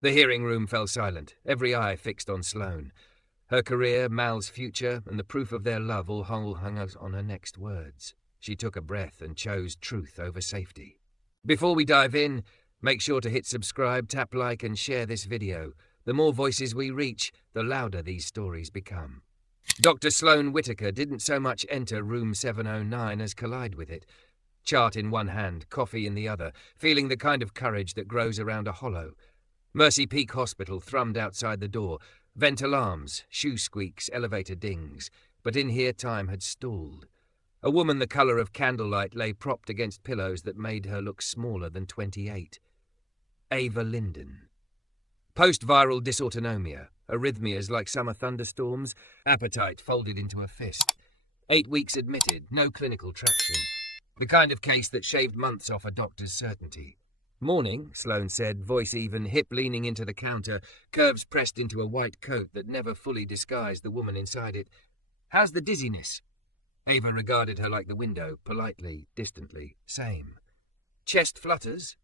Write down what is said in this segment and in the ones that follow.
The hearing room fell silent, every eye fixed on Sloane. Her career, Mal's future, and the proof of their love all hung on her next words. She took a breath and chose truth over safety. Before we dive in, make sure to hit subscribe, tap like, and share this video. The more voices we reach, the louder these stories become. Dr. Sloane Whitaker didn't so much enter room 709 as collide with it. Chart in one hand, coffee in the other, feeling the kind of courage that grows around a hollow. Mercy Peak Hospital thrummed outside the door. Vent alarms, shoe squeaks, elevator dings. But in here time had stalled. A woman the colour of candlelight lay propped against pillows that made her look smaller than 28. Ava Linden. Post-viral dysautonomia, arrhythmias like summer thunderstorms, appetite folded into a fist. 8 weeks admitted, no clinical traction. The kind of case that shaved months off a doctor's certainty. "Morning," Sloane said, voice even, hip leaning into the counter, curves pressed into a white coat that never fully disguised the woman inside it. "How's the dizziness?" Ava regarded her like the window, politely, distantly. "Same." "Chest flutters?"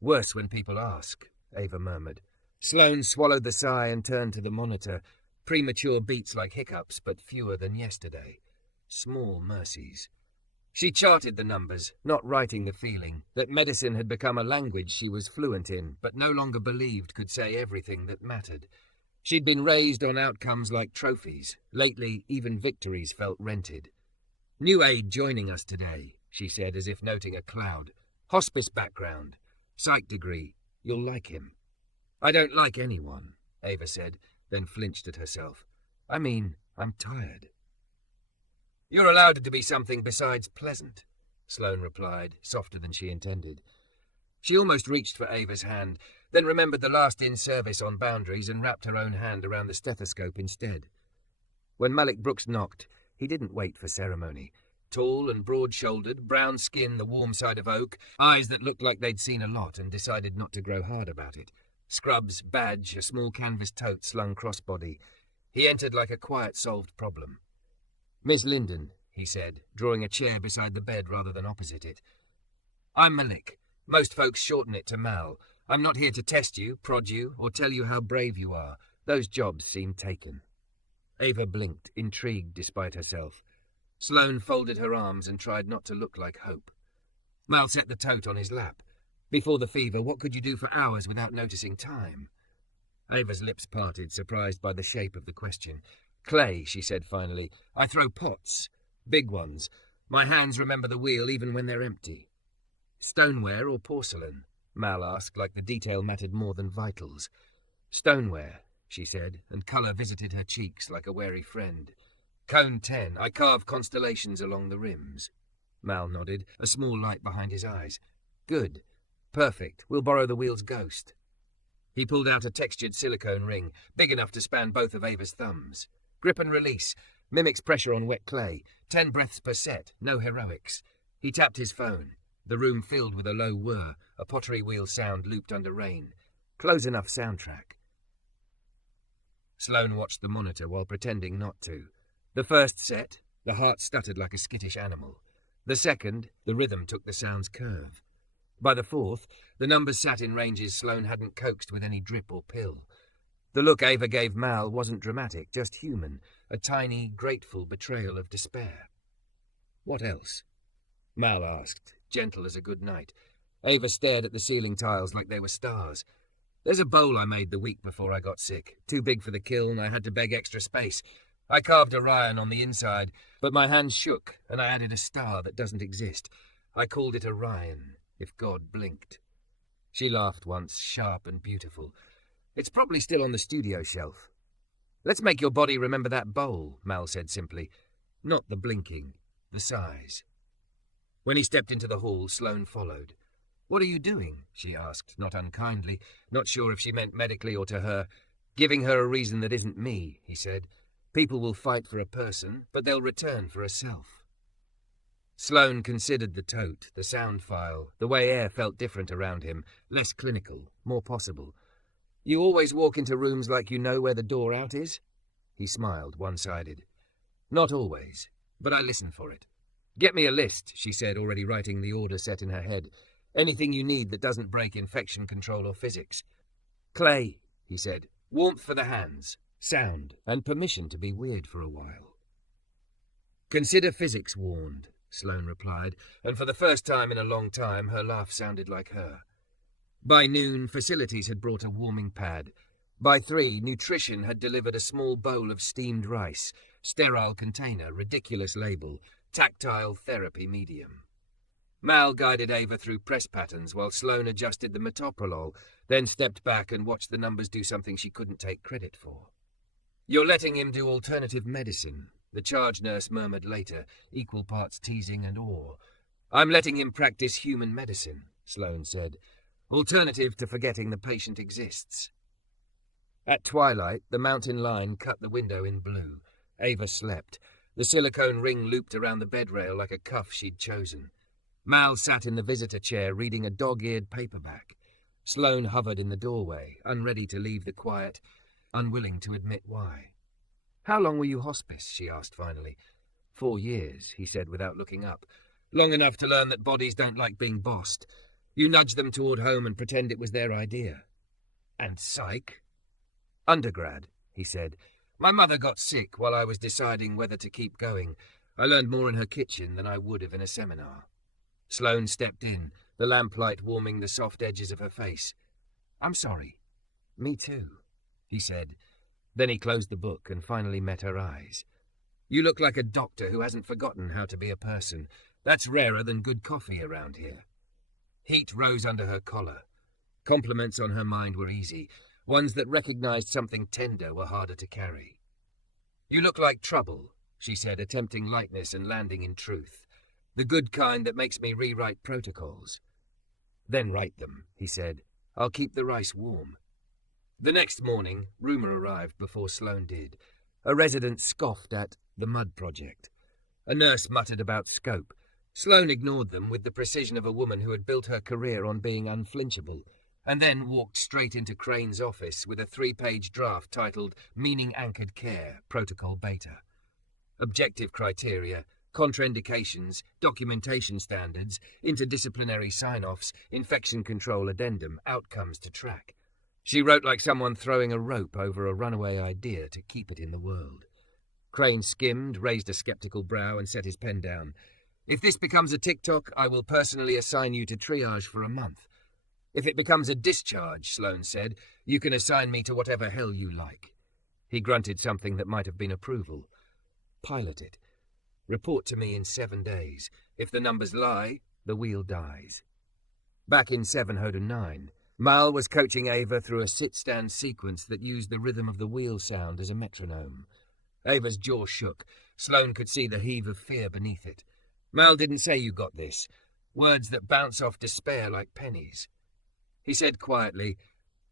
"Worse when people ask," Ava murmured. Sloane swallowed the sigh and turned to the monitor. Premature beats like hiccups, but fewer than yesterday. Small mercies. She charted the numbers, not writing the feeling, that medicine had become a language she was fluent in, but no longer believed could say everything that mattered. She'd been raised on outcomes like trophies. Lately, even victories felt rented. "New Aide joining us today," she said, as if noting a cloud. "Hospice background. Psych degree. You'll like him." "I don't like anyone," Ava said, then flinched at herself. "I'm tired." "You're allowed to be something besides pleasant," Sloane replied, softer than she intended. She almost reached for Ava's hand, then remembered the last in-service on boundaries and wrapped her own hand around the stethoscope instead. When Malik Brooks knocked, he didn't wait for ceremony. Tall and broad-shouldered, brown skin the warm side of oak, eyes that looked like they'd seen a lot and decided not to grow hard about it. Scrubs, badge, a small canvas tote slung crossbody. He entered like a quiet solved problem. "Miss Linden," he said, drawing a chair beside the bed rather than opposite it. "I'm Malik. Most folks shorten it to Mal. I'm not here to test you, prod you, or tell you how brave you are. Those jobs seem taken." Ava blinked, intrigued despite herself. Sloane folded her arms and tried not to look like hope. Mal set the tote on his lap. "Before the fever, what could you do for hours without noticing time?" Ava's lips parted, surprised by the shape of the question. "Clay," she said finally. "I throw pots. Big ones. My hands remember the wheel even when they're empty." "Stoneware or porcelain?" Mal asked, like the detail mattered more than vitals. "Stoneware," she said, and colour visited her cheeks like a wary friend. "Cone 10. I carve constellations along the rims." Mal nodded, a small light behind his eyes. "Good. Perfect. We'll borrow the wheel's ghost." He pulled out a textured silicone ring, big enough to span both of Ava's thumbs. "Grip and release. Mimics pressure on wet clay. 10 breaths per set. No heroics." He tapped his phone. The room filled with a low whir, a pottery wheel sound looped under rain. Close enough soundtrack. Sloane watched the monitor while pretending not to. The first set, the heart stuttered like a skittish animal. The second, the rhythm took the sound's curve. By the fourth, the numbers sat in ranges Sloane hadn't coaxed with any drip or pill. The look Ava gave Mal wasn't dramatic, just human, a tiny, grateful betrayal of despair. "What else?" Mal asked, gentle as a good night. Ava stared at the ceiling tiles like they were stars. "There's a bowl I made the week before I got sick. Too big for the kiln, I had to beg extra space. I carved Orion on the inside, but my hands shook, and I added a star that doesn't exist. I called it Orion, if God blinked." She laughed once, sharp and beautiful. "It's probably still on the studio shelf." "Let's make your body remember that bowl," Mal said simply. "Not the blinking, the size." When he stepped into the hall, Sloane followed. "What are you doing?" she asked, not unkindly, not sure if she meant medically or to her. "Giving her a reason that isn't me," he said. "People will fight for a person, but they'll return for a self." Sloane considered the tote, the sound file, the way air felt different around him, less clinical, more possible. "You always walk into rooms like you know where the door out is?" He smiled, one-sided. "Not always, but I listen for it." "Get me a list," she said, already writing the order set in her head. "Anything you need that doesn't break infection control or physics." Clay, he said. Warmth for the hands, sound, and permission to be weird for a while. Consider physics warned, Sloane replied, and for the first time in a long time her laugh sounded like her. By noon, facilities had brought a warming pad. By 3, nutrition had delivered a small bowl of steamed rice, sterile container, ridiculous label, tactile therapy medium. Mal guided Ava through press patterns while Sloane adjusted the metoprolol, then stepped back and watched the numbers do something she couldn't take credit for. You're letting him do alternative medicine, the charge nurse murmured later, equal parts teasing and awe. I'm letting him practice human medicine, Sloane said. Alternative to forgetting the patient exists. At twilight, the mountain line cut the window in blue. Ava slept. The silicone ring looped around the bed rail like a cuff she'd chosen. Mal sat in the visitor chair reading a dog-eared paperback. Sloane hovered in the doorway, unready to leave the quiet, unwilling to admit why. How long were you hospice? She asked finally. 4 years, he said without looking up. Long enough to learn that bodies don't like being bossed. You nudge them toward home and pretend it was their idea. And psych? Undergrad, he said. My mother got sick while I was deciding whether to keep going. I learned more in her kitchen than I would have in a seminar. Sloane stepped in, the lamplight warming the soft edges of her face. I'm sorry. Me too, he said. Then he closed the book and finally met her eyes. You look like a doctor who hasn't forgotten how to be a person. That's rarer than good coffee around here. Heat rose under her collar. Compliments on her mind were easy. Ones that recognized something tender were harder to carry. You look like trouble, she said, attempting lightness and landing in truth. The good kind that makes me rewrite protocols. Then write them, he said. I'll keep the rice warm. The next morning, rumour arrived before Sloane did. A resident scoffed at the mud project. A nurse muttered about scope. Sloane ignored them with the precision of a woman who had built her career on being unflinchable, and then walked straight into Crane's office with a 3-page draft titled Meaning-Anchored Care, Protocol Beta. Objective criteria, contraindications, documentation standards, interdisciplinary sign-offs, infection control addendum, outcomes to track. She wrote like someone throwing a rope over a runaway idea to keep it in the world. Crane skimmed, raised a skeptical brow, and set his pen down. If this becomes a TikTok, I will personally assign you to triage for a month. If it becomes a discharge, Sloane said, you can assign me to whatever hell you like. He grunted something that might have been approval. Pilot it. Report to me in 7 days. If the numbers lie, the wheel dies. Back in 709, Mal was coaching Ava through a sit-stand sequence that used the rhythm of the wheel sound as a metronome. Ava's jaw shook. Sloane could see the heave of fear beneath it. Mal didn't say you got this. Words that bounce off despair like pennies. He said quietly,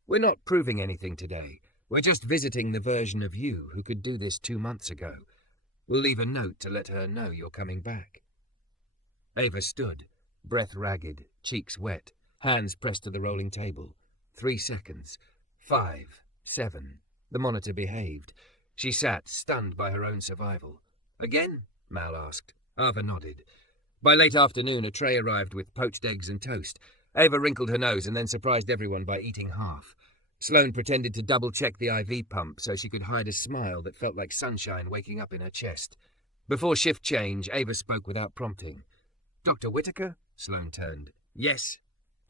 We're not proving anything today. We're just visiting the version of you who could do this 2 months ago. We'll leave a note to let her know you're coming back. Ava stood, breath ragged, cheeks wet, hands pressed to the rolling table. 3 seconds. 5, 7. The monitor behaved. She sat, stunned by her own survival. Again? Mal asked. Ava nodded. By late afternoon, a tray arrived with poached eggs and toast. Ava wrinkled her nose and then surprised everyone by eating half. Sloane pretended to double-check the IV pump so she could hide a smile that felt like sunshine waking up in her chest. Before shift change, Ava spoke without prompting. Dr. Whitaker? Sloane turned. Yes.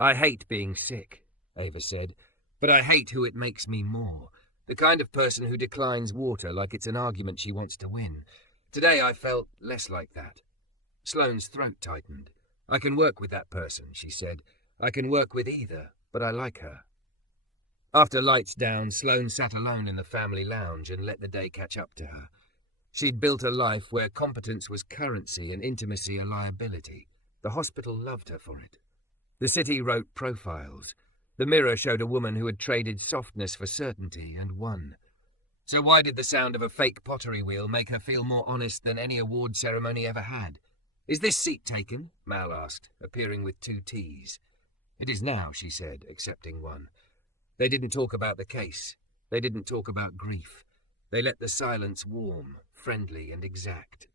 I hate being sick, Ava said, but I hate who it makes me more. The kind of person who declines water like it's an argument she wants to win. Today I felt less like that. Sloane's throat tightened. I can work with that person, she said. I can work with either, but I like her. After lights down, Sloane sat alone in the family lounge and let the day catch up to her. She'd built a life where competence was currency and intimacy a liability. The hospital loved her for it. The city wrote profiles. The Mirror showed a woman who had traded softness for certainty and won. So why did the sound of a fake pottery wheel make her feel more honest than any award ceremony ever had? Is this seat taken? Mal asked, appearing with 2 teas. It is now, she said, accepting one. They didn't talk about the case. They didn't talk about grief. They let the silence warm, friendly and exact.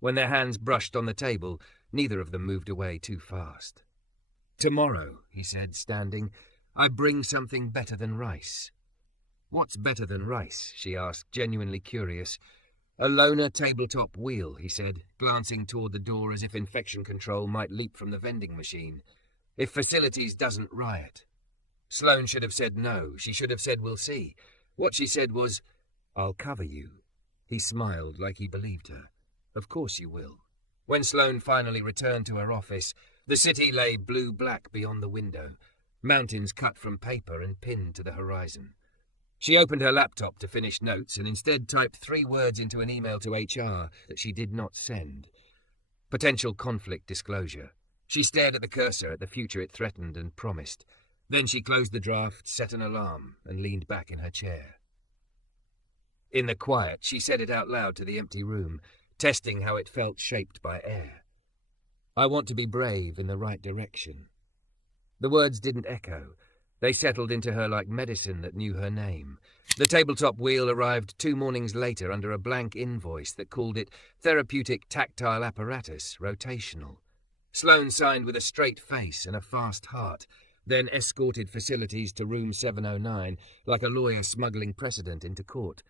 When their hands brushed on the table, neither of them moved away too fast. Tomorrow, he said, standing, I bring something better than rice. What's better than rice? She asked, genuinely curious. A loner tabletop wheel, he said, glancing toward the door as if infection control might leap from the vending machine. If facilities doesn't riot. Sloane should have said no. She should have said, we'll see. What she said was, I'll cover you. He smiled like he believed her. Of course you will. When Sloane finally returned to her office, the city lay blue-black beyond the window, mountains cut from paper and pinned to the horizon. She opened her laptop to finish notes and instead typed 3 words into an email to HR that she did not send. Potential conflict disclosure. She stared at the cursor at the future it threatened and promised. Then she closed the draft, set an alarm, and leaned back in her chair. In the quiet, she said it out loud to the empty room, testing how it felt shaped by air. I want to be brave in the right direction. The words didn't echo. They settled into her like medicine that knew her name. The tabletop wheel arrived 2 mornings later under a blank invoice that called it Therapeutic Tactile Apparatus, Rotational. Sloane signed with a straight face and a fast heart, then escorted facilities to room 709 like a lawyer smuggling precedent into court.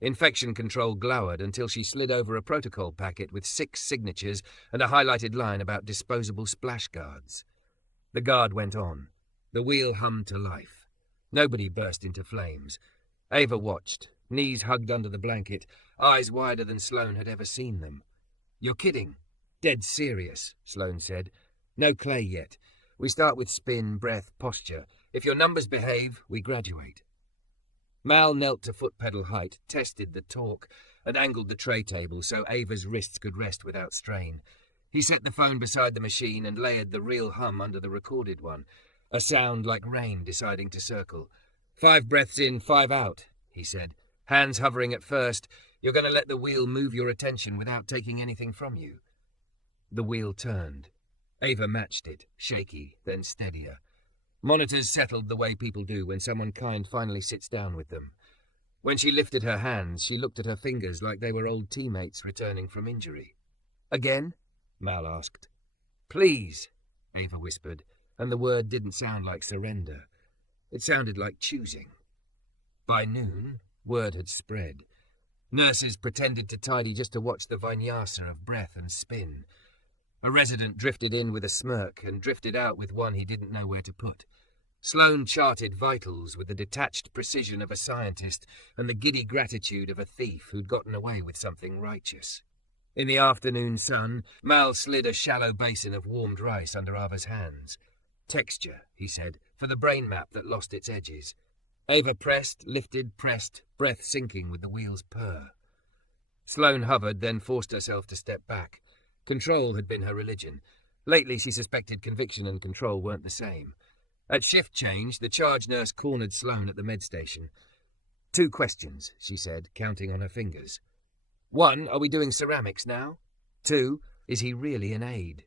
Infection control glowered until she slid over a protocol packet with 6 signatures and a highlighted line about disposable splash guards. The guard went on. The wheel hummed to life. Nobody burst into flames. Ava watched, knees hugged under the blanket, eyes wider than Sloane had ever seen them. You're kidding. Dead serious, Sloane said. No clay yet. We start with spin, breath, posture. If your numbers behave, we graduate. Mal knelt to foot pedal height, tested the torque, and angled the tray table so Ava's wrists could rest without strain. He set the phone beside the machine and layered the real hum under the recorded one, a sound like rain deciding to circle. 5 breaths in, 5 out, he said, hands hovering at first. You're going to let the wheel move your attention without taking anything from you. The wheel turned. Ava matched it, shaky, then steadier. Monitors settled the way people do when someone kind finally sits down with them. When she lifted her hands, she looked at her fingers like they were old teammates returning from injury. Again? Mal asked. Please, Ava whispered, and the word didn't sound like surrender. It sounded like choosing. By noon, word had spread. Nurses pretended to tidy just to watch the vinyasa of breath and spin. A resident drifted in with a smirk and drifted out with one he didn't know where to put. Sloane charted vitals with the detached precision of a scientist and the giddy gratitude of a thief who'd gotten away with something righteous. In the afternoon sun, Mal slid a shallow basin of warmed rice under Ava's hands. Texture, he said, for the brain map that lost its edges. Ava pressed, lifted, pressed, breath sinking with the wheel's purr. Sloane hovered, then forced herself to step back. Control had been her religion. Lately she suspected conviction and control weren't the same. At shift change, the charge nurse cornered Sloane at the med station. 2 questions, she said, counting on her fingers. 1, are we doing ceramics now? 2, is he really an aide?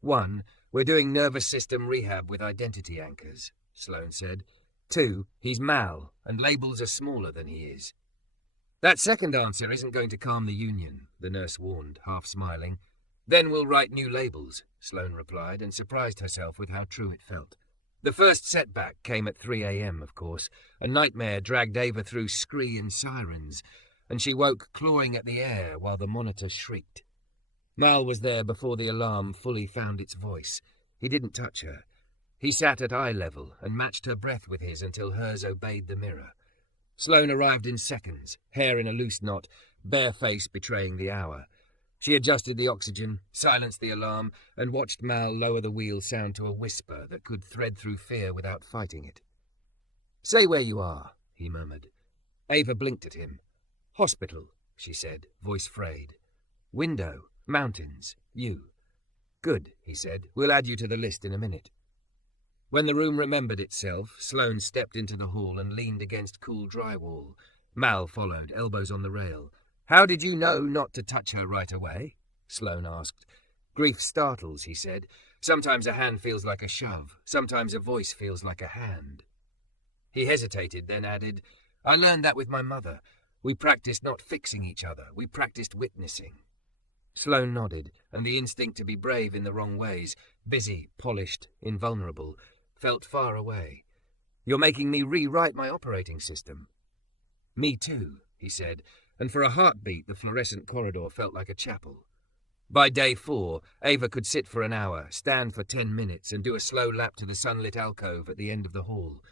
1, we're doing nervous system rehab with identity anchors, Sloane said. 2, he's Mal, and labels are smaller than he is. That second answer isn't going to calm the union, the nurse warned, half smiling. Then we'll write new labels, Sloane replied, and surprised herself with how true it felt. The first setback came at 3 a.m., of course. A nightmare dragged Ava through scree and sirens, and she woke clawing at the air while the monitor shrieked. Mal was there before the alarm fully found its voice. He didn't touch her. He sat at eye level and matched her breath with his until hers obeyed the mirror. Sloane arrived in seconds, hair in a loose knot, bare face betraying the hour. She adjusted the oxygen, silenced the alarm, and watched Mal lower the wheel sound to a whisper that could thread through fear without fighting it. Say where you are, he murmured. Ava blinked at him. Hospital, she said, voice frayed. Window, mountains, you. Good, he said. We'll add you to the list in a minute. When the room remembered itself, Sloane stepped into the hall and leaned against cool drywall. Mal followed, elbows on the rail. How did you know not to touch her right away? Sloane asked. Grief startles, he said. Sometimes a hand feels like a shove. Sometimes a voice feels like a hand. He hesitated, then added, I learned that with my mother. We practiced not fixing each other. We practiced witnessing. Sloane nodded, and the instinct to be brave in the wrong ways, busy, polished, invulnerable, felt far away. You're making me rewrite my operating system." "Me too," he said, and for a heartbeat the fluorescent corridor felt like a chapel. By day 4, Ava could sit for an hour, stand for 10 minutes, and do a slow lap to the sunlit alcove at the end of the hall.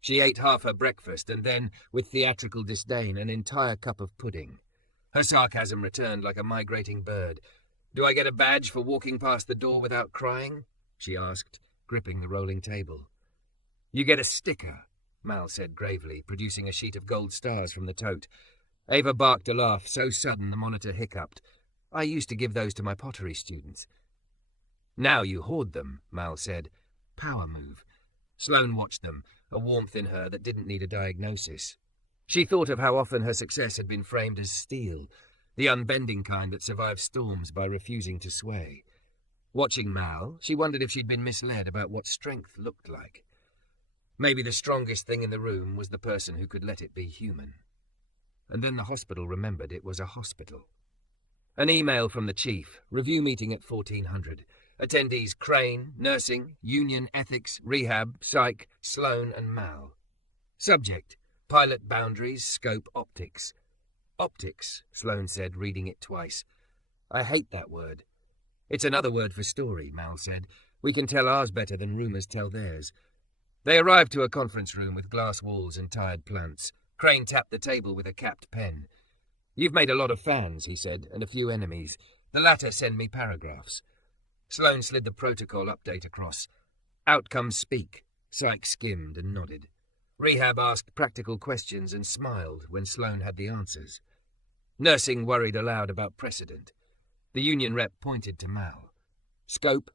She ate half her breakfast and then, with theatrical disdain, an entire cup of pudding. Her sarcasm returned like a migrating bird. "Do I get a badge for walking past the door without crying?" she asked, gripping the rolling table. "You get a sticker," Mal said gravely, producing a sheet of gold stars from the tote. Ava barked a laugh so sudden the monitor hiccuped. "I used to give those to my pottery students." "Now you hoard them," Mal said. "Power move." Sloane watched them, a warmth in her that didn't need a diagnosis. She thought of how often her success had been framed as steel, the unbending kind that survives storms by refusing to sway. Watching Mal, she wondered if she'd been misled about what strength looked like. Maybe the strongest thing in the room was the person who could let it be human. And then the hospital remembered it was a hospital. An email from the chief, review meeting at 1400. Attendees Crane, nursing, union, ethics, rehab, psych, Sloane and Mal. Subject, pilot boundaries, scope, optics. Optics, Sloane said, reading it twice. "I hate that word." "It's another word for story," Mal said. "We can tell ours better than rumours tell theirs." They arrived to a conference room with glass walls and tired plants. Crane tapped the table with a capped pen. "You've made a lot of fans," he said, "and a few enemies. The latter send me paragraphs." Sloane slid the protocol update across. "Outcomes speak." Psych skimmed and nodded. Rehab asked practical questions and smiled when Sloane had the answers. Nursing worried aloud about precedent. The union rep pointed to Mal. "Scope?"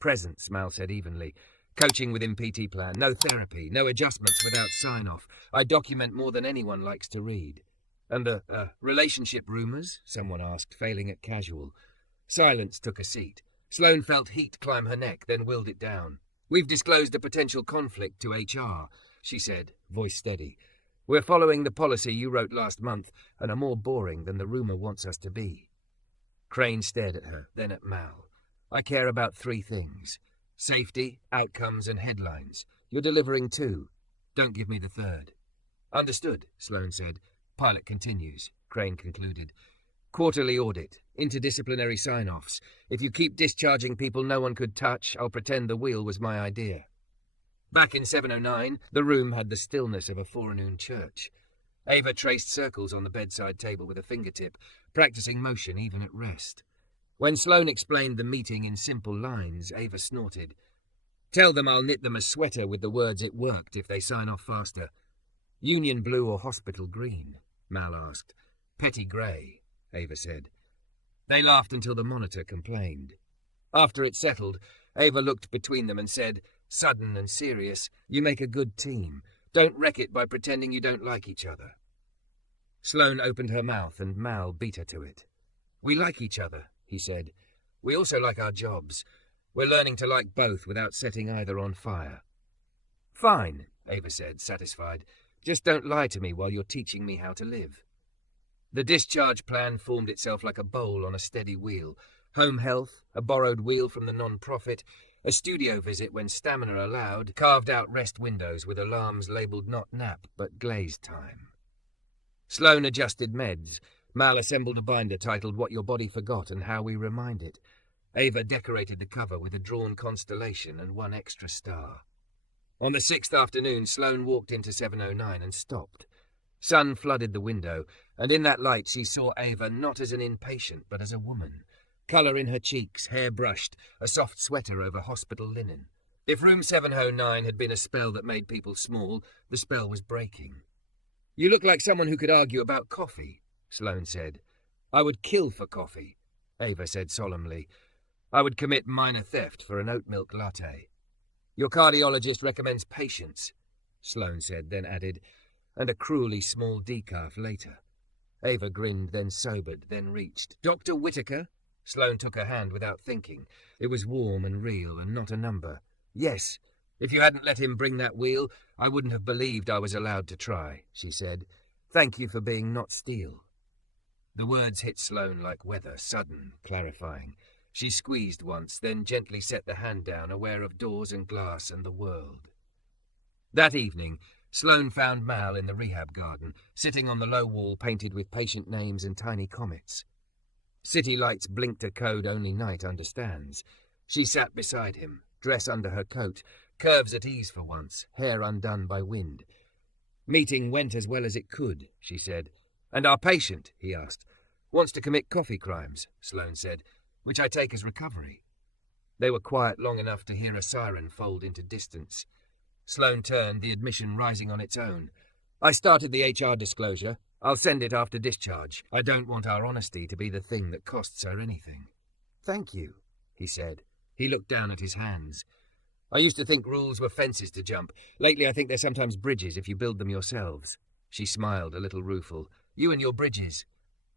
"Presence," Mal said evenly. "Coaching within PT plan. No therapy. No adjustments without sign-off. I document more than anyone likes to read." "And the relationship rumours?" someone asked, failing at casual. Silence took a seat. Sloane felt heat climb her neck, then willed it down. "We've disclosed a potential conflict to HR," she said, voice steady. "We're following the policy you wrote last month and are more boring than the rumour wants us to be." Crane stared at her, then at Mal. "I care about 3 things. Safety, outcomes, and headlines. You're delivering 2. Don't give me the 3rd. "Understood," Sloane said. "Pilot continues," Crane concluded. "Quarterly audit, interdisciplinary sign-offs. If you keep discharging people no one could touch, I'll pretend the wheel was my idea." Back in 709, the room had the stillness of a forenoon church. Ava traced circles on the bedside table with a fingertip, practicing motion even at rest. When Sloane explained the meeting in simple lines, Ava snorted. "Tell them I'll knit them a sweater with the words 'it worked' if they sign off faster." "Union blue or hospital green?" Mal asked. "Petty grey," Ava said. They laughed until the monitor complained. After it settled, Ava looked between them and said, sudden and serious, "You make a good team. Don't wreck it by pretending you don't like each other." Sloane opened her mouth and Mal beat her to it. "We like each other," he said. "We also like our jobs. We're learning to like both without setting either on fire." "Fine," Ava said, satisfied. "Just don't lie to me while you're teaching me how to live." The discharge plan formed itself like a bowl on a steady wheel. Home health, a borrowed wheel from the non-profit, a studio visit when stamina allowed, carved out rest windows with alarms labelled not nap but glazed time. Sloane adjusted meds. Mal assembled a binder titled What Your Body Forgot and How We Remind It. Ava decorated the cover with a drawn constellation and 1 extra star. On the 6th afternoon, Sloane walked into 709 and stopped. Sun flooded the window, and in that light she saw Ava not as an inpatient but as a woman. Colour in her cheeks, hair brushed, a soft sweater over hospital linen. If room 709 had been a spell that made people small, the spell was breaking. "You look like someone who could argue about coffee," Sloane said. "I would kill for coffee," Ava said solemnly. "I would commit minor theft for an oat milk latte." "Your cardiologist recommends patience," Sloane said, then added, "and a cruelly small decaf later." Ava grinned, then sobered, then reached. "Dr. Whitaker?" Sloane took her hand without thinking. It was warm and real and not a number. "Yes. If you hadn't let him bring that wheel, I wouldn't have believed I was allowed to try," she said. "Thank you for being not steel." The words hit Sloane like weather, sudden, clarifying. She squeezed once, then gently set the hand down, aware of doors and glass and the world. That evening, Sloane found Mal in the rehab garden, sitting on the low wall painted with patient names and tiny comets. City lights blinked a code only night understands. She sat beside him, dress under her coat, curves at ease for once, hair undone by wind. "Meeting went as well as it could," she said. "And our patient," he asked. "Wants to commit coffee crimes," Sloane said, "which I take as recovery." They were quiet long enough to hear a siren fold into distance. Sloane turned, the admission rising on its own. "I started the HR disclosure. I'll send it after discharge. I don't want our honesty to be the thing that costs her anything." "Thank you," he said. He looked down at his hands. "I used to think rules were fences to jump. Lately I think they're sometimes bridges if you build them yourselves." She smiled, a little rueful. "You and your bridges.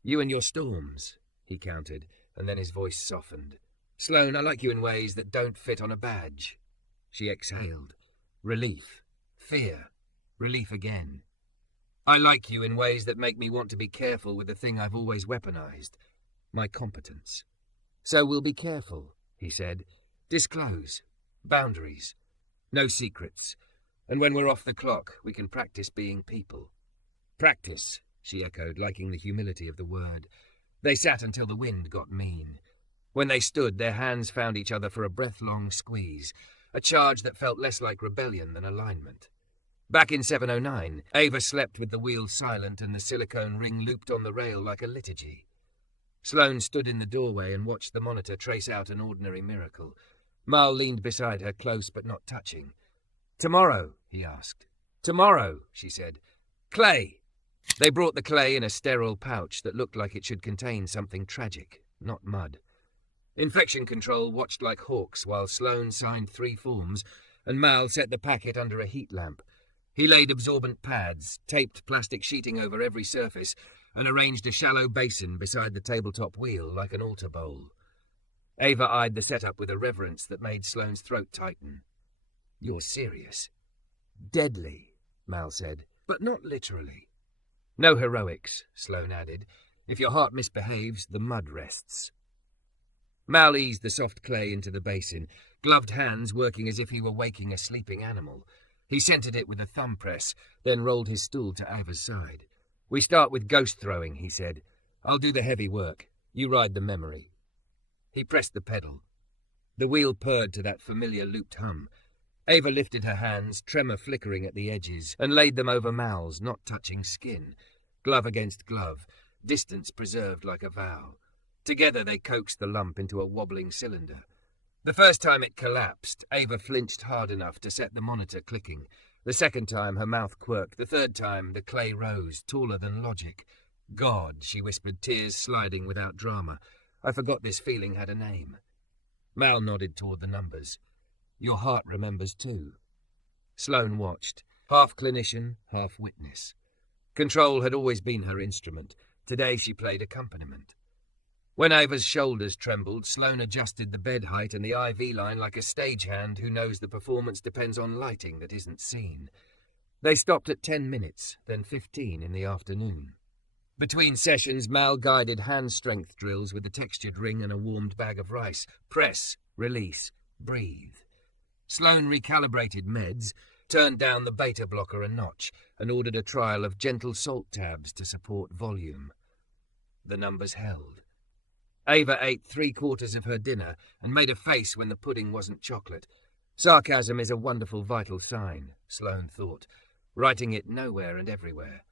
You and your storms," he countered, and then his voice softened. "Sloane, I like you in ways that don't fit on a badge." She exhaled. Relief. Fear. Relief again. "I like you in ways that make me want to be careful with the thing I've always weaponized. My competence." "So we'll be careful," he said. "Disclose. Boundaries. No secrets. And when we're off the clock, we can practice being people." "Practice," she echoed, liking the humility of the word. They sat until the wind got mean. When they stood, their hands found each other for a breath-long squeeze, a charge that felt less like rebellion than alignment. Back in 709, Ava slept with the wheel silent and the silicone ring looped on the rail like a liturgy. Sloane stood in the doorway and watched the monitor trace out an ordinary miracle. Mal leaned beside her, close but not touching. "Tomorrow?" he asked. "Tomorrow," she said. "Clay." They brought the clay in a sterile pouch that looked like it should contain something tragic, not mud. Infection Control watched like hawks while Sloane signed 3 forms, and Mal set the packet under a heat lamp. He laid absorbent pads, taped plastic sheeting over every surface, and arranged a shallow basin beside the tabletop wheel like an altar bowl. Ava eyed the setup with a reverence that made Sloane's throat tighten. "You're serious." "Deadly," Mal said, "but not literally." "No heroics," Sloane added. "If your heart misbehaves, the mud rests." Mal eased the soft clay into the basin, gloved hands working as if he were waking a sleeping animal. He centered it with a thumb press, then rolled his stool to Ava's side. "We start with ghost throwing," he said. "I'll do the heavy work. You ride the memory." He pressed the pedal. The wheel purred to that familiar looped hum. Ava lifted her hands, tremor flickering at the edges, and laid them over Mal's, not touching skin. Glove against glove, distance preserved like a vow. Together they coaxed the lump into a wobbling cylinder. The first time it collapsed, Ava flinched hard enough to set the monitor clicking. The second time her mouth quirked. The third time the clay rose, taller than logic. "God," she whispered, tears sliding without drama. "I forgot this feeling had a name." Mal nodded toward the numbers. "Your heart remembers too." Sloane watched, half clinician, half witness. Control had always been her instrument. Today she played accompaniment. When Ava's shoulders trembled, Sloane adjusted the bed height and the IV line like a stagehand who knows the performance depends on lighting that isn't seen. They stopped at 10 minutes, then 15 in the afternoon. Between sessions, Mal guided hand strength drills with a textured ring and a warmed bag of rice. Press, release, breathe. Sloane recalibrated meds, turned down the beta blocker a notch, and ordered a trial of gentle salt tabs to support volume. The numbers held. Ava ate 3/4 of her dinner and made a face when the pudding wasn't chocolate. Sarcasm is a wonderful vital sign, Sloane thought, writing it nowhere and everywhere.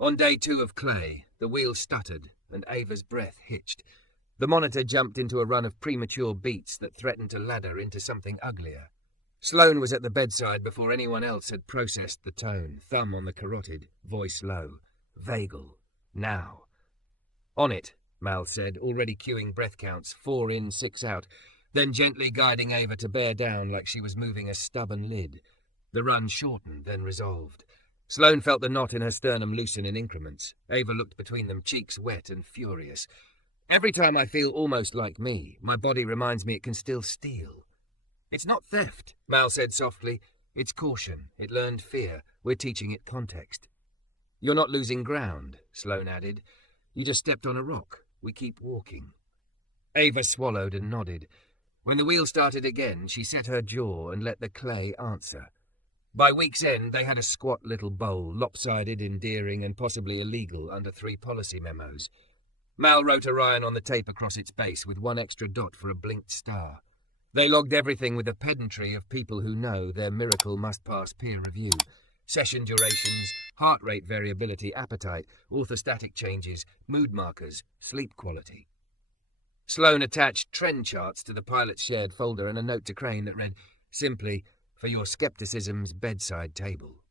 On day 2 of clay, the wheel stuttered and Ava's breath hitched. The monitor jumped into a run of premature beats that threatened to ladder into something uglier. Sloane was at the bedside before anyone else had processed the tone, thumb on the carotid, voice low. Vagal. Now. "On it," Mal said, already cueing breath counts, 4 in, 6 out, then gently guiding Ava to bear down like she was moving a stubborn lid. The run shortened, then resolved. Sloane felt the knot in her sternum loosen in increments. Ava looked between them, cheeks wet and furious. "Every time I feel almost like me, my body reminds me it can still steal." "It's not theft," Mal said softly. "It's caution. It learned fear. We're teaching it context." "You're not losing ground," Sloane added. "You just stepped on a rock. We keep walking." Ava swallowed and nodded. When the wheel started again, she set her jaw and let the clay answer. By week's end, they had a squat little bowl, lopsided, endearing, and possibly illegal under 3 policy memos. Mal wrote Orion on the tape across its base with 1 extra dot for a blinked star. They logged everything with the pedantry of people who know their miracle must pass peer review. Session durations, heart rate variability, appetite, orthostatic changes, mood markers, sleep quality. Sloane attached trend charts to the pilot's shared folder and a note to Crane that read, simply, "For your skepticism's bedside table."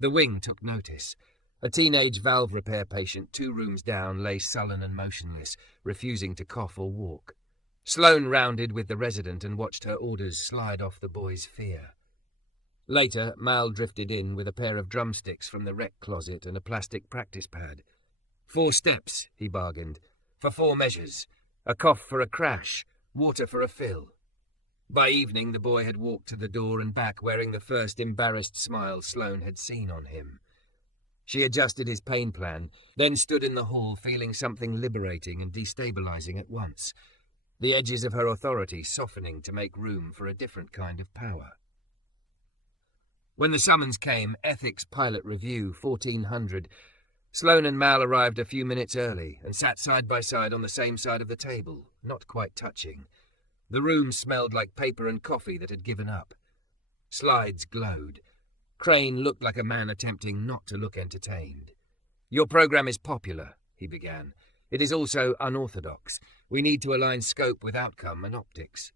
The wing took notice. A teenage valve repair patient 2 rooms down lay sullen and motionless, refusing to cough or walk. Sloane rounded with the resident and watched her orders slide off the boy's fear. Later, Mal drifted in with a pair of drumsticks from the rec closet and a plastic practice pad. 4 steps, he bargained, for 4 measures. A cough for a crash, water for a fill. By evening, the boy had walked to the door and back wearing the first embarrassed smile Sloane had seen on him. She adjusted his pain plan, then stood in the hall feeling something liberating and destabilizing at once, the edges of her authority softening to make room for a different kind of power. When the summons came, Ethics Pilot Review 1400, Sloane and Mal arrived a few minutes early and sat side by side on the same side of the table, not quite touching. The room smelled like paper and coffee that had given up. Slides glowed. Crane looked like a man attempting not to look entertained. "Your program is popular," he began. "It is also unorthodox. We need to align scope with outcome and optics."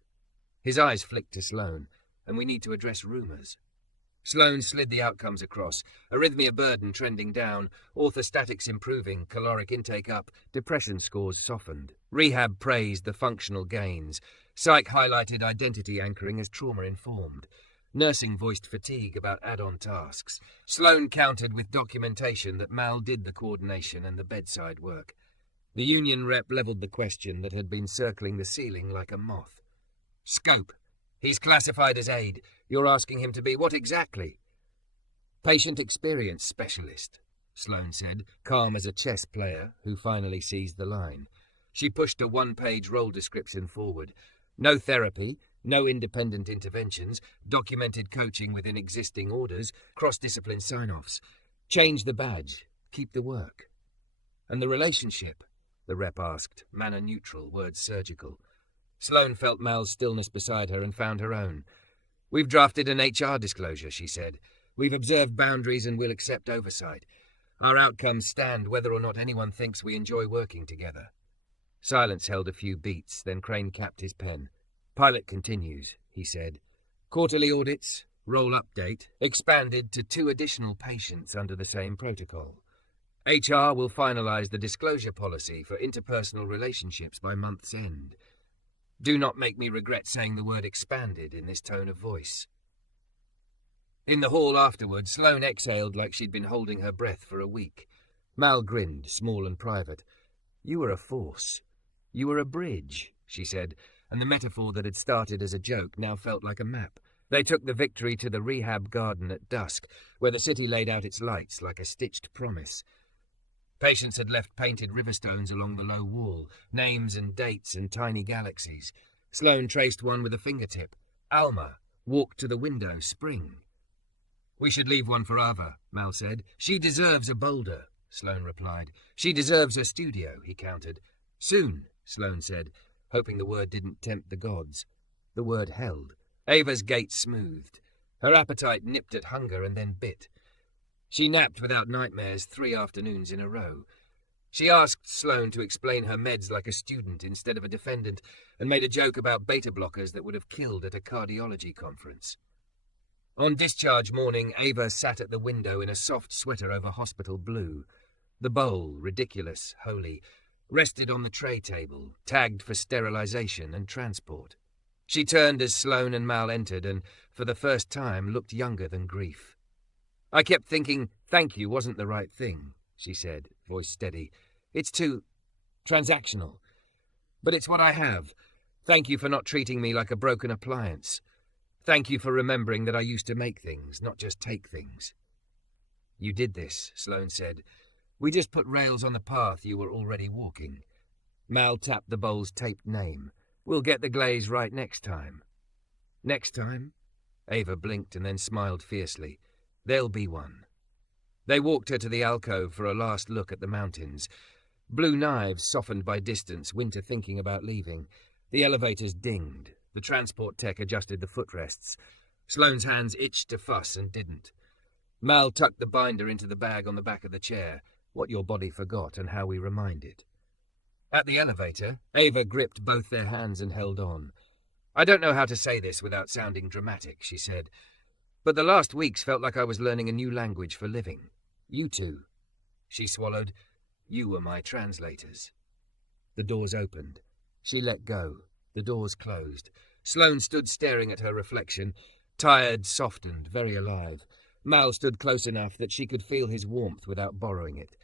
His eyes flicked to Sloane. "And we need to address rumours." Sloane slid the outcomes across, arrhythmia burden trending down, orthostatics improving, caloric intake up, depression scores softened. Rehab praised the functional gains. Psych highlighted identity anchoring as trauma-informed. Nursing voiced fatigue about add-on tasks. Sloane countered with documentation that Mal did the coordination and the bedside work. The union rep levelled the question that had been circling the ceiling like a moth. "Scope. He's classified as Aide. You're asking him to be what exactly?" "Patient experience specialist," Sloane said, calm as a chess player who finally seized the line. She pushed a 1-page role description forward. No therapy, no independent interventions, documented coaching within existing orders, cross-discipline sign-offs. Change the badge, keep the work. "And the relationship?" the rep asked, manner neutral, words surgical. Sloane felt Mal's stillness beside her and found her own. "We've drafted an HR disclosure," she said. "We've observed boundaries and will accept oversight. Our outcomes stand whether or not anyone thinks we enjoy working together." Silence held a few beats, then Crane capped his pen. "Pilot continues," he said. "Quarterly audits, role update, expanded to 2 additional patients under the same protocol. HR will finalize the disclosure policy for interpersonal relationships by month's end. Do not make me regret saying the word expanded in this tone of voice." In the hall afterward, Sloane exhaled like she'd been holding her breath for a week. Mal grinned, small and private. "You were a force. You were a bridge," she said, and the metaphor that had started as a joke now felt like a map. They took the victory to the rehab garden at dusk, where the city laid out its lights like a stitched promise. Patients had left painted riverstones along the low wall, names and dates and tiny galaxies. Sloane traced one with a fingertip. "Alma, walked to the window, spring." "We should leave one for Ava," Mal said. "She deserves a boulder," Sloane replied. "She deserves a studio," he countered. "Soon," Sloane said, hoping the word didn't tempt the gods. The word held. Ava's gait smoothed. Her appetite nipped at hunger and then bit. She napped without nightmares 3 afternoons in a row. She asked Sloane to explain her meds like a student instead of a defendant, and made a joke about beta blockers that would have killed at a cardiology conference. On discharge morning, Ava sat at the window in a soft sweater over hospital blue. The bowl, ridiculous, holy, rested on the tray table, tagged for sterilization and transport. She turned as Sloane and Mal entered and, for the first time, looked younger than grief. "I kept thinking thank you wasn't the right thing," she said, voice steady. "It's too transactional. But it's what I have. Thank you for not treating me like a broken appliance. Thank you for remembering that I used to make things, not just take things." "You did this," Sloane said. "We just put rails on the path you were already walking." Mal tapped the bowl's taped name. "We'll get the glaze right next time." "Next time?" Ava blinked and then smiled fiercely. There'll be one. They walked her to the alcove for a last look at the mountains. Blue knives softened by distance, Winter thinking about leaving. The elevators dinged. The transport tech adjusted the footrests. Sloane's hands itched to fuss and didn't. Mal tucked the binder into the bag on the back of the chair, what your body forgot and how we remind it. At the elevator, Ava gripped both their hands and held on. I don't know how to say this without sounding dramatic, she said, but the last weeks felt like I was learning a new language for living. You two. She swallowed. You were my translators. The doors opened. She let go. The doors closed. Sloane stood staring at her reflection, tired, softened, very alive. Mal stood close enough that she could feel his warmth without borrowing it.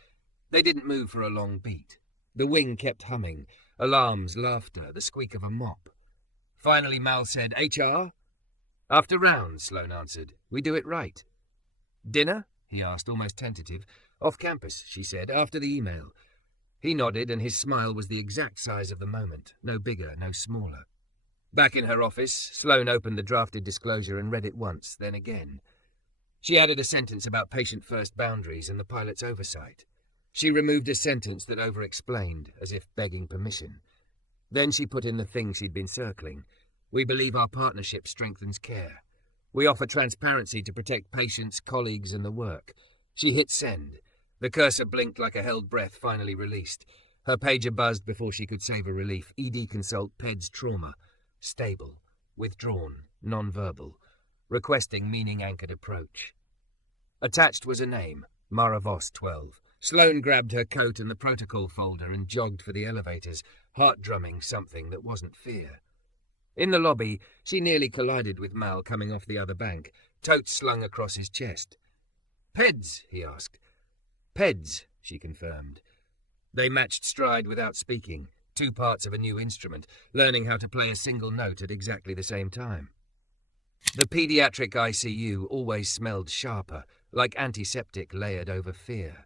They didn't move for a long beat. The wing kept humming. Alarms, laughter, the squeak of a mop. Finally Mal said, HR? After rounds, Sloane answered. We do it right. Dinner? He asked, almost tentative. Off campus, she said, after the email. He nodded, and his smile was the exact size of the moment. No bigger, no smaller. Back in her office, Sloane opened the drafted disclosure and read it once, then again. She added a sentence about patient-first boundaries and the pilot's oversight. She removed a sentence that over-explained, as if begging permission. Then she put in the thing she'd been circling. We believe our partnership strengthens care. We offer transparency to protect patients, colleagues, and the work. She hit send. The cursor blinked like a held breath finally released. Her pager buzzed before she could savor relief. ED consult, PEDS trauma. Stable. Withdrawn. Non-verbal. Requesting meaning-anchored approach. Attached was a name. Mara Voss, 12. Sloane grabbed her coat and the protocol folder and jogged for the elevators, heart-drumming something that wasn't fear. In the lobby, she nearly collided with Mal coming off the other bank, totes slung across his chest. PEDS, he asked. PEDS, she confirmed. They matched stride without speaking, two parts of a new instrument, learning how to play a single note at exactly the same time. The pediatric ICU always smelled sharper, like antiseptic layered over fear.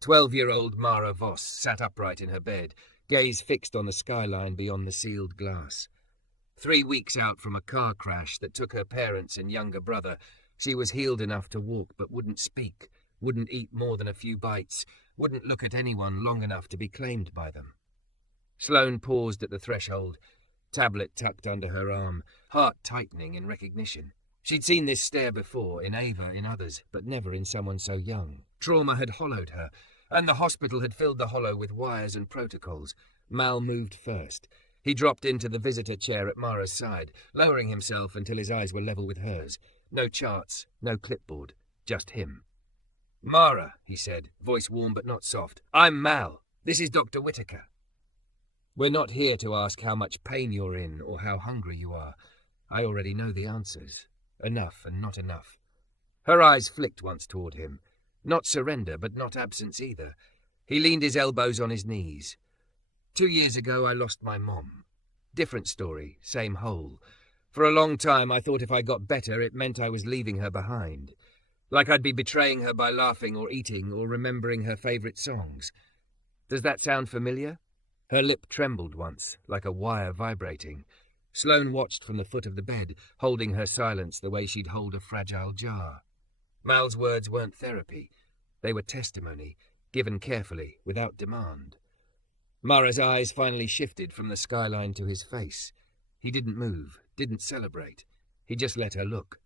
12-year-old Mara Voss sat upright in her bed, gaze fixed on the skyline beyond the sealed glass. 3 weeks out from a car crash that took her parents and younger brother, she was healed enough to walk but wouldn't speak, wouldn't eat more than a few bites, wouldn't look at anyone long enough to be claimed by them. Sloane paused at the threshold, tablet tucked under her arm, heart tightening in recognition. She'd seen this stare before, in Ava, in others, but never in someone so young. Trauma had hollowed her, and the hospital had filled the hollow with wires and protocols. Mal moved first. He dropped into the visitor chair at Mara's side, lowering himself until his eyes were level with hers. No charts, no clipboard, just him. Mara, he said, voice warm but not soft. I'm Mal. This is Dr. Whitaker. We're not here to ask how much pain you're in or how hungry you are. I already know the answers. Enough and not enough. Her eyes flicked once toward him. Not surrender, but not absence either. He leaned his elbows on his knees. 2 years ago, I lost my mom. Different story, same hole. For a long time, I thought if I got better, it meant I was leaving her behind. Like I'd be betraying her by laughing or eating or remembering her favorite songs. Does that sound familiar? Her lip trembled once, like a wire vibrating. Sloane watched from the foot of the bed, holding her silence the way she'd hold a fragile jar. Mal's words weren't therapy. They were testimony, given carefully, without demand. Mara's eyes finally shifted from the skyline to his face. He didn't move, didn't celebrate. He just let her look.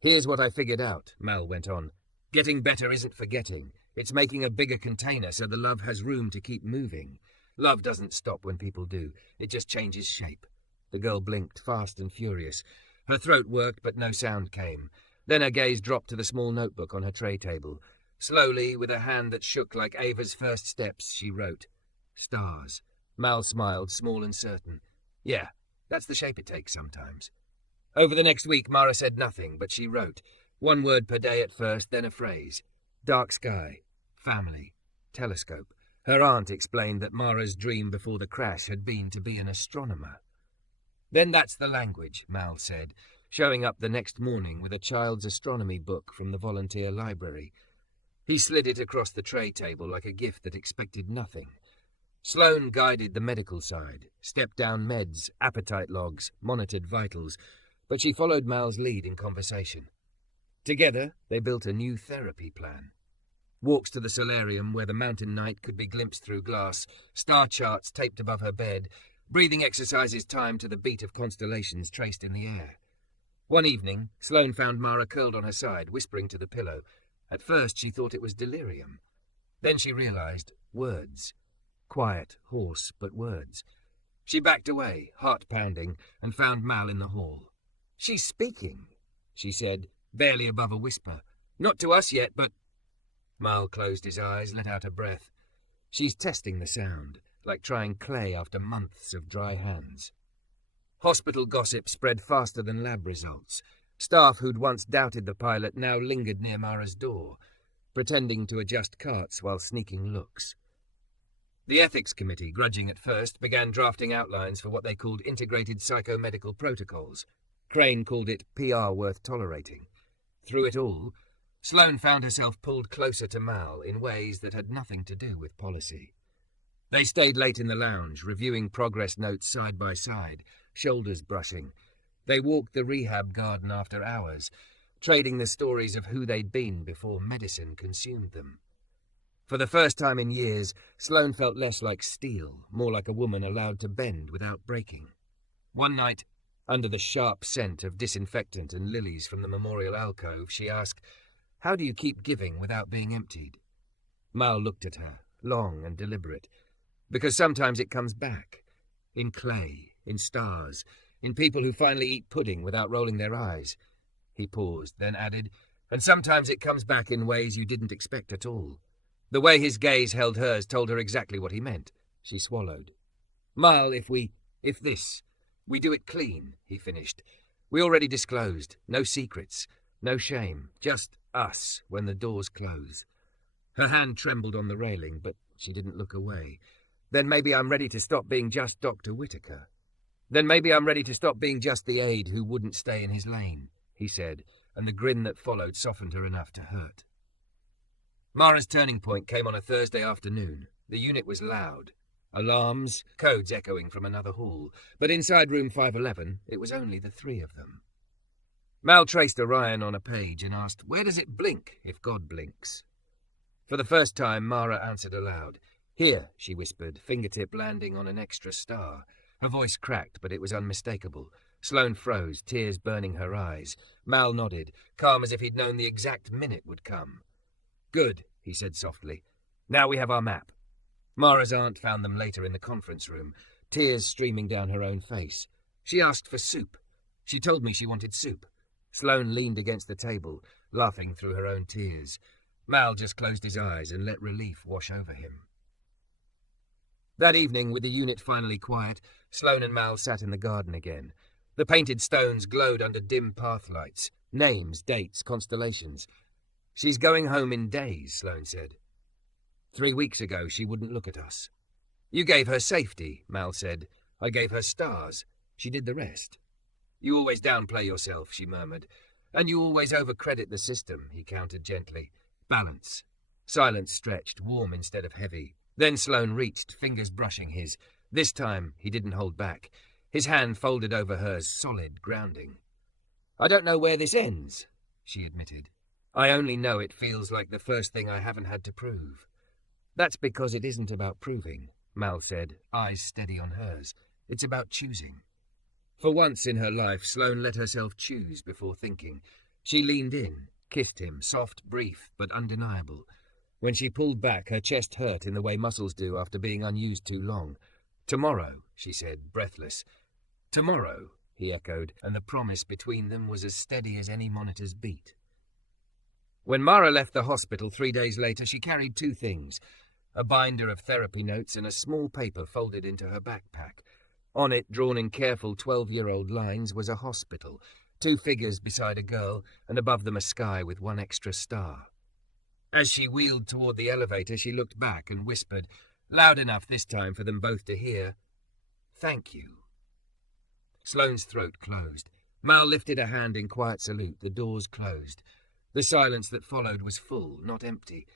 Here's what I figured out, Mal went on. Getting better isn't forgetting. It's making a bigger container so the love has room to keep moving. Love doesn't stop when people do. It just changes shape. The girl blinked, fast and furious. Her throat worked, but no sound came. Then her gaze dropped to the small notebook on her tray table. Slowly, with a hand that shook like Ava's first steps, she wrote. Stars. Mal smiled, small and certain. Yeah, that's the shape it takes sometimes. Over the next week, Mara said nothing, but she wrote. 1 word per day at first, then a phrase. Dark sky. Family. Telescope. Her aunt explained that Mara's dream before the crash had been to be an astronomer. Then that's the language, Mal said, showing up the next morning with a child's astronomy book from the volunteer library. He slid it across the tray table like a gift that expected nothing. Sloane guided the medical side, stepped down meds, appetite logs, monitored vitals. but she followed Mal's lead in conversation. Together, they built a new therapy plan. Walks to the solarium where the mountain night could be glimpsed through glass, star charts taped above her bed, breathing exercises timed to the beat of constellations traced in the air. One evening, Sloane found Mara curled on her side, whispering to the pillow. At first, she thought it was delirium. Then she realized words. Quiet, hoarse, but words. She backed away, heart pounding, and found Mal in the hall. "She's speaking," she said, barely above a whisper. "Not to us yet, but—" Mal closed his eyes, let out a breath. "She's testing the sound, like trying clay after months of dry hands." Hospital gossip spread faster than lab results. Staff who'd once doubted the pilot now lingered near Mara's door, pretending to adjust carts while sneaking looks. The ethics committee, grudging at first, began drafting outlines for what they called integrated psychomedical protocols. Crane called it PR worth tolerating. Through it all, Sloane found herself pulled closer to Mal in ways that had nothing to do with policy. They stayed late in the lounge, reviewing progress notes side by side, shoulders brushing. They walked the rehab garden after hours, trading the stories of who they'd been before medicine consumed them. For the first time in years, Sloane felt less like steel, more like a woman allowed to bend without breaking. One night, under the sharp scent of disinfectant and lilies from the memorial alcove, she asked, "How do you keep giving without being emptied?" Mal looked at her, long and deliberate. "Because sometimes it comes back. In clay, in stars, in people who finally eat pudding without rolling their eyes." He paused, then added, "And sometimes it comes back in ways you didn't expect at all." The way his gaze held hers told her exactly what he meant. She swallowed. "Mal, if we do it clean," he finished. "We already disclosed. No secrets. No shame. Just us when the doors close." Her hand trembled on the railing, but she didn't look away. "Then maybe I'm ready to stop being just Dr. Whitaker. Then maybe I'm ready to stop being just the aide who wouldn't stay in his lane," he said, and the grin that followed softened her enough to hurt. Mara's turning point came on a Thursday afternoon. The unit was loud. Alarms, codes echoing from another hall. But inside room 511, it was only the three of them. Mal traced Orion on a page and asked, "Where does it blink if God blinks?" For the first time, Mara answered aloud. "Here," she whispered, fingertip landing on an extra star. Her voice cracked, but it was unmistakable. Sloane froze, tears burning her eyes. Mal nodded, calm as if he'd known the exact minute would come. "Good," he said softly. "Now we have our map." Mara's aunt found them later in the conference room, tears streaming down her own face. She asked for soup. She told me she wanted soup. Sloane leaned against the table, laughing through her own tears. Mal just closed his eyes and let relief wash over him. That evening, with the unit finally quiet, Sloane and Mal sat in the garden again. The painted stones glowed under dim path lights. Names, dates, constellations. "She's going home in days," Sloane said. 3 weeks ago, she wouldn't look at us. "You gave her safety," Mal said. "I gave her stars. She did the rest." "You always downplay yourself," she murmured. "And you always overcredit the system," he countered gently. "Balance." Silence stretched, warm instead of heavy. Then Sloane reached, fingers brushing his. This time, he didn't hold back. His hand folded over hers, solid, grounding. "I don't know where this ends," she admitted. "I only know it feels like the first thing I haven't had to prove." "That's because it isn't about proving," Mal said, eyes steady on hers. "It's about choosing." For once in her life, Sloane let herself choose before thinking. She leaned in, kissed him, soft, brief, but undeniable. When she pulled back, her chest hurt in the way muscles do after being unused too long. "Tomorrow," she said, breathless. "Tomorrow," he echoed, and the promise between them was as steady as any monitor's beat. When Mara left the hospital 3 days later, she carried 2 things, a binder of therapy notes and a small paper folded into her backpack. On it, drawn in careful 12-year-old lines, was a hospital, 2 figures beside a girl, and above them a sky with 1 extra star. As she wheeled toward the elevator, she looked back and whispered, loud enough this time for them both to hear, "Thank you." Sloane's throat closed. Mal lifted a hand in quiet salute. The doors closed. The silence that followed was full, not empty.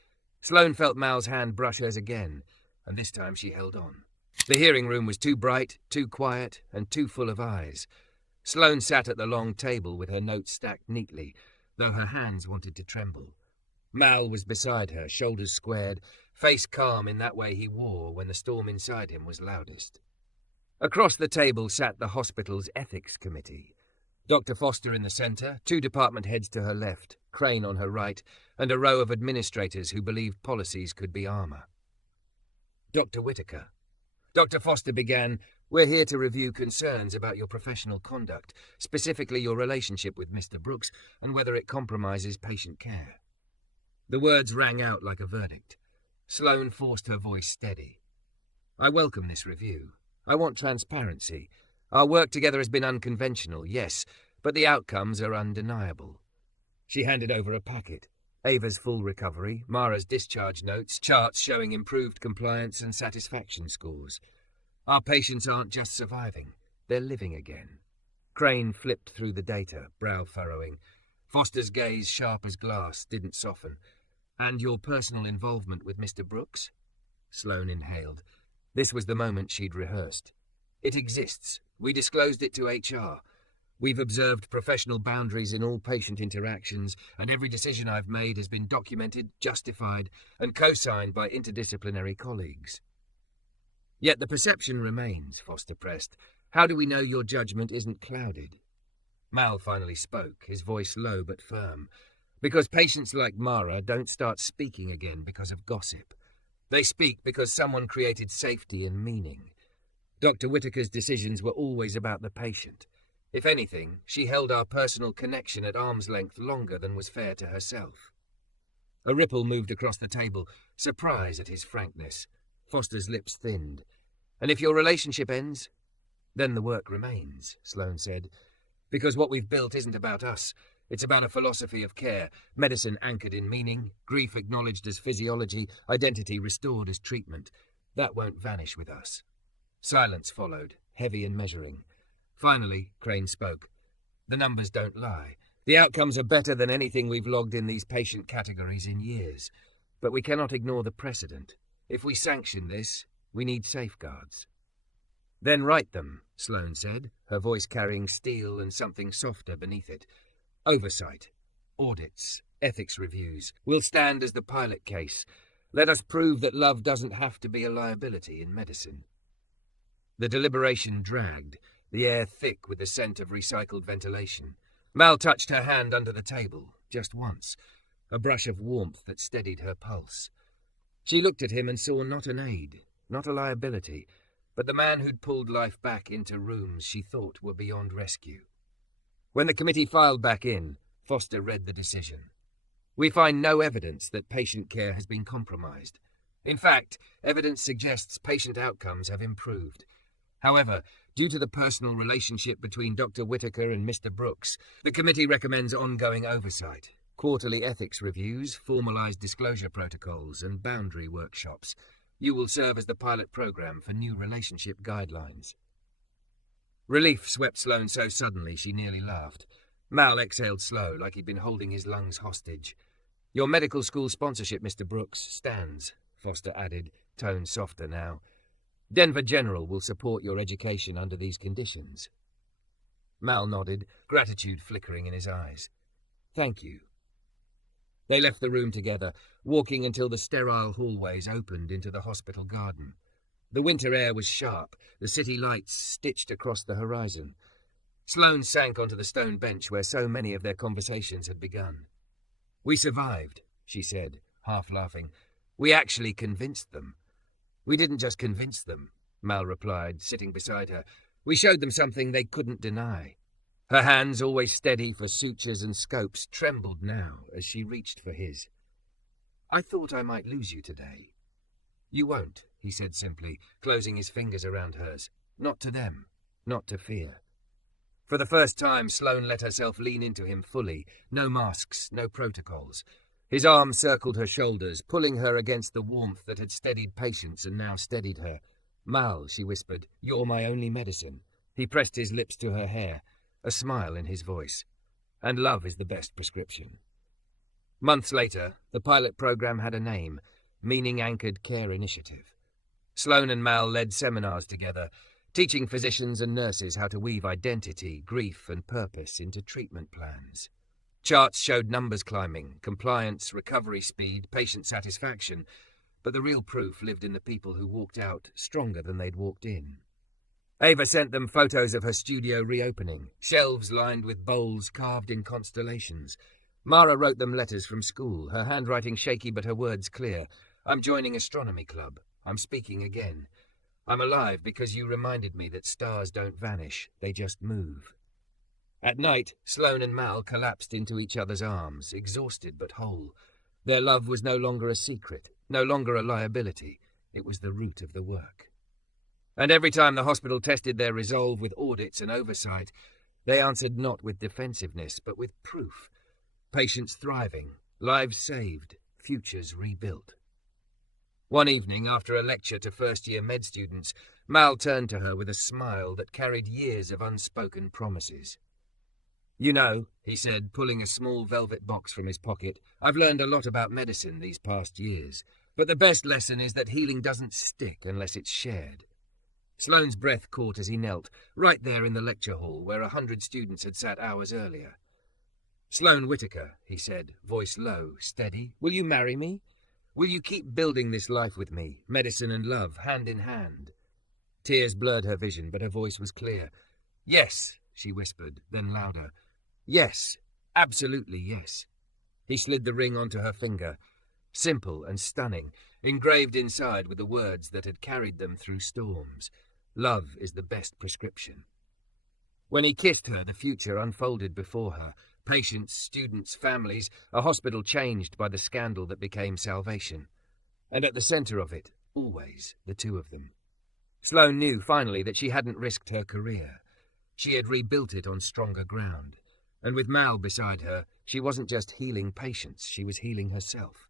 Sloane felt Mal's hand brush hers again, and this time she held on. The hearing room was too bright, too quiet, and too full of eyes. Sloane sat at the long table with her notes stacked neatly, though her hands wanted to tremble. Mal was beside her, shoulders squared, face calm in that way he wore when the storm inside him was loudest. Across the table sat the hospital's ethics committee. Dr. Foster in the centre, 2 department heads to her left, Crane on her right, and a row of administrators who believed policies could be armour. Dr. Whitaker. Dr. Foster began, "We're here to review concerns about your professional conduct, specifically your relationship with Mr. Brooks and whether it compromises patient care." The words rang out like a verdict. Sloane forced her voice steady. "I welcome this review. I want transparency. Our work together has been unconventional, yes, but the outcomes are undeniable." She handed over a packet. Ava's full recovery, Mara's discharge notes, charts showing improved compliance and satisfaction scores. Our patients aren't just surviving, they're living again. Crane flipped through the data, brow furrowing. Foster's gaze, sharp as glass, didn't soften. "And your personal involvement with Mr. Brooks?" Sloane inhaled. This was the moment she'd rehearsed. "It exists. We disclosed it to HR. We've observed professional boundaries in all patient interactions, and every decision I've made has been documented, justified, and co-signed by interdisciplinary colleagues." "Yet the perception remains," Foster pressed. "How do we know your judgment isn't clouded?" Mal finally spoke, his voice low but firm. "Because patients like Mara don't start speaking again because of gossip. They speak because someone created safety and meaning. Dr. Whitaker's decisions were always about the patient. If anything, she held our personal connection at arm's length longer than was fair to herself." A ripple moved across the table, surprise at his frankness. Foster's lips thinned. "And if your relationship ends, then the work remains," Sloane said. "Because what we've built isn't about us. It's about a philosophy of care, medicine anchored in meaning, grief acknowledged as physiology, identity restored as treatment. That won't vanish with us." Silence followed, heavy and measuring. Finally, Crane spoke. "The numbers don't lie. The outcomes are better than anything we've logged in these patient categories in years. But we cannot ignore the precedent. If we sanction this, we need safeguards." "Then write them," Sloane said, her voice carrying steel and something softer beneath it. "Oversight, audits, ethics reviews will stand as the pilot case. Let us prove that love doesn't have to be a liability in medicine." The deliberation dragged, the air thick with the scent of recycled ventilation. Mal touched her hand under the table, just once, a brush of warmth that steadied her pulse. She looked at him and saw not an aid, not a liability, but the man who'd pulled life back into rooms she thought were beyond rescue. When the committee filed back in, Foster read the decision. "We find no evidence that patient care has been compromised. In fact, evidence suggests patient outcomes have improved. However, due to the personal relationship between Dr. Whitaker and Mr. Brooks, the committee recommends ongoing oversight, quarterly ethics reviews, formalized disclosure protocols, and boundary workshops. You will serve as the pilot program for new relationship guidelines." Relief swept Sloane so suddenly she nearly laughed. Mal exhaled slow, like he'd been holding his lungs hostage. "Your medical school sponsorship, Mr. Brooks, stands," Foster added, tone softer now. "Denver General will support your education under these conditions." Mal nodded, gratitude flickering in his eyes. "Thank you." They left the room together, walking until the sterile hallways opened into the hospital garden. The winter air was sharp, the city lights stitched across the horizon. Sloane sank onto the stone bench where so many of their conversations had begun. "We survived," she said, half laughing. "We actually convinced them." "We didn't just convince them," Mal replied, sitting beside her. "We showed them something they couldn't deny." Her hands, always steady for sutures and scopes, trembled now as she reached for his. "I thought I might lose you today." "You won't," he said simply, closing his fingers around hers. "Not to them, not to fear." For the first time, Sloane let herself lean into him fully. No masks, no protocols. His arm circled her shoulders, pulling her against the warmth that had steadied patience and now steadied her. "Mal," she whispered, "you're my only medicine." He pressed his lips to her hair, a smile in his voice. "And love is the best prescription." Months later, the pilot program had a name, Meaning Anchored Care Initiative. Sloane and Mal led seminars together, teaching physicians and nurses how to weave identity, grief, and purpose into treatment plans. Charts showed numbers climbing, compliance, recovery speed, patient satisfaction, but the real proof lived in the people who walked out stronger than they'd walked in. Ava sent them photos of her studio reopening, shelves lined with bowls carved in constellations. Mara wrote them letters from school, her handwriting shaky but her words clear. I'm joining astronomy club. I'm speaking again. I'm alive because you reminded me that stars don't vanish, they just move. At night, Sloane and Mal collapsed into each other's arms, exhausted but whole. Their love was no longer a secret, no longer a liability. It was the root of the work. And every time the hospital tested their resolve with audits and oversight, they answered not with defensiveness, but with proof. Patients thriving, lives saved, futures rebuilt. One evening, after a lecture to first-year med students, Mal turned to her with a smile that carried years of unspoken promises. You know, he said, pulling a small velvet box from his pocket, I've learned a lot about medicine these past years, but the best lesson is that healing doesn't stick unless it's shared. Sloane's breath caught as he knelt, right there in the lecture hall where 100 students had sat hours earlier. Sloane Whitaker, he said, voice low, steady, will you marry me? Will you keep building this life with me, medicine and love, hand in hand? Tears blurred her vision, but her voice was clear. Yes, she whispered, then louder. Yes, absolutely yes. He slid the ring onto her finger, simple and stunning, engraved inside with the words that had carried them through storms. Love is the best prescription. When he kissed her, the future unfolded before her. Patients, students, families, a hospital changed by the scandal that became salvation. And at the centre of it, always, the two of them. Sloane knew, finally, that she hadn't risked her career. She had rebuilt it on stronger ground. And with Mal beside her, she wasn't just healing patients, she was healing herself.